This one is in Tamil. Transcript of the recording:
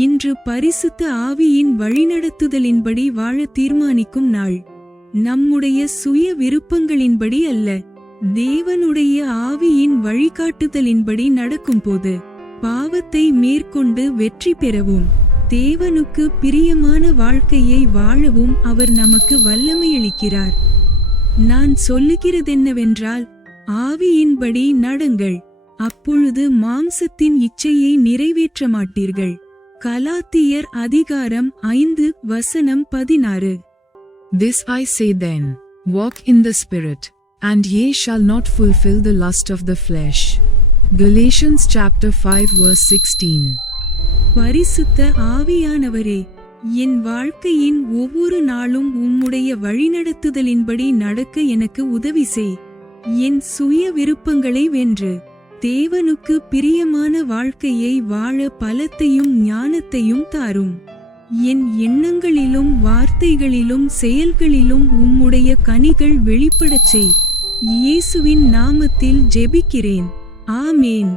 இன்று பரிசுத்த ஆவியின் வழிநடத்துதலின்படி வாழ தீர்மானிக்கும் நாள். நம்முடைய சுய விருப்பங்களின்படி அல்ல, தேவனுடைய ஆவியின் வழிகாட்டுதலின்படி நடக்கும்போது பாவத்தை மேற்கொண்டு வெற்றி பெறவும் தேவனுக்கு பிரியமான வாழ்க்கையை வாழவும் அவர் நமக்கு வல்லமையளிக்கிறார். நான் சொல்லுகிறதென்னவென்றால், ஆவியின்படி நடங்கள், அப்பொழுது மாம்சத்தின் இச்சையை நிறைவேற்ற மாட்டீர்கள். கலாத்தியர் அதிகாரம் 5:16. This I say then, walk in the Spirit, and ye shall not fulfill the lust of the flesh. Galatians chapter 5:16. பரிசுத்த ஆவியானவரே, என் வாழ்க்கையின் ஒவ்வொரு நாளும் உம்முடைய வழிநடத்துதலின்படி நடக்க எனக்கு உதவி செய். என் சுய விருப்பங்களை வென்று தேவனுக்கு பிரியமான வாழ்க்கையை வாழ பலத்தையும் ஞானத்தையும் தாரும். என் எண்ணங்களிலும் வார்த்தைகளிலும் செயல்களிலும் உம்முடைய கனிகள் வெளிப்படச் செய். இயேசுவின் நாமத்தில் ஜெபிக்கிறேன். ஆமேன்.